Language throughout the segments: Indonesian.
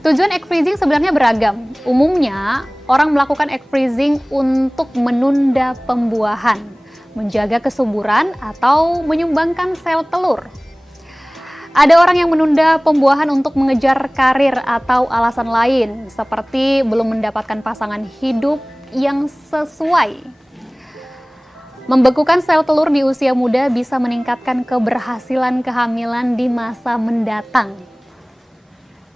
Tujuan egg freezing sebenarnya beragam. Umumnya, orang melakukan egg freezing untuk menunda pembuahan, menjaga kesuburan, atau menyumbangkan sel telur. Ada orang yang menunda pembuahan untuk mengejar karir atau alasan lain, seperti belum mendapatkan pasangan hidup yang sesuai. Membekukan sel telur di usia muda bisa meningkatkan keberhasilan kehamilan di masa mendatang.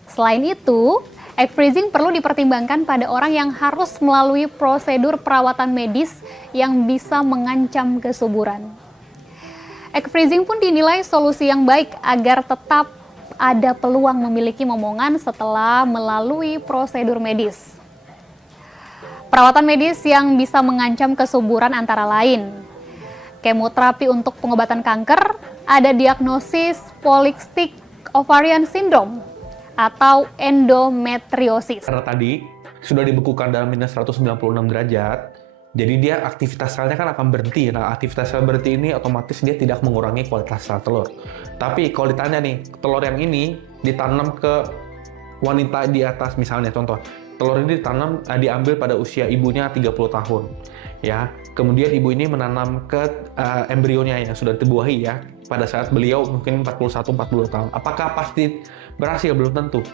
Selain itu, egg freezing perlu dipertimbangkan pada orang yang harus melalui prosedur perawatan medis yang bisa mengancam kesuburan. Egg freezing pun dinilai solusi yang baik agar tetap ada peluang memiliki momongan setelah melalui prosedur medis. Perawatan medis yang bisa mengancam kesuburan antara lain kemoterapi untuk pengobatan kanker, ada diagnosis polycystic ovarian syndrome atau endometriosis. Karena tadi sudah dibekukan dalam minus 196 derajat, jadi dia aktivitas selnya kan akan berhenti. Nah, aktivitas sel berhenti ini otomatis dia tidak mengurangi kualitas sel telur. Tapi kalau ditanya nih, telur yang ini ditanam ke wanita di atas, misalnya contoh, telur ini diambil pada usia ibunya 30 tahun. Ya, kemudian ibu ini menanam ke embrionya yang sudah terbuahi ya, pada saat beliau mungkin 41-40 tahun. Apakah pasti berhasil? Belum tentu.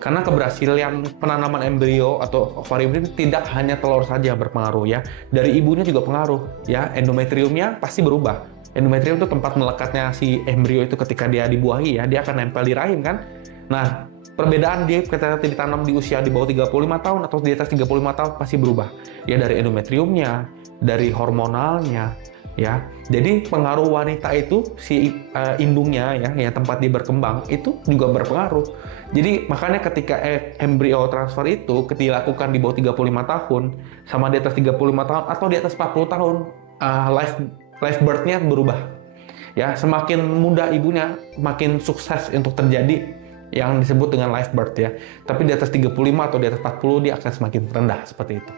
Karena keberhasilan penanaman embrio atau ovarium ini tidak hanya telur saja berpengaruh ya. Dari ibunya juga pengaruh ya. Endometriumnya pasti berubah. Endometrium itu tempat melekatnya si embrio itu ketika dia dibuahi ya, dia akan nempel di rahim kan. Nah, perbedaan dia ketika ditanam di usia di bawah 35 tahun atau di atas 35 tahun pasti berubah. Ya dari endometriumnya, dari hormonalnya, ya. Jadi pengaruh wanita itu si indungnya ya tempat dia berkembang itu juga berpengaruh. Jadi makanya ketika embrio transfer itu dilakukan di bawah 35 tahun sama di atas 35 tahun atau di atas 40 tahun live birth-nya berubah. Ya, semakin muda ibunya makin sukses untuk terjadi yang disebut dengan live birth ya. Tapi di atas 35 atau di atas 40 dia akan semakin rendah seperti itu.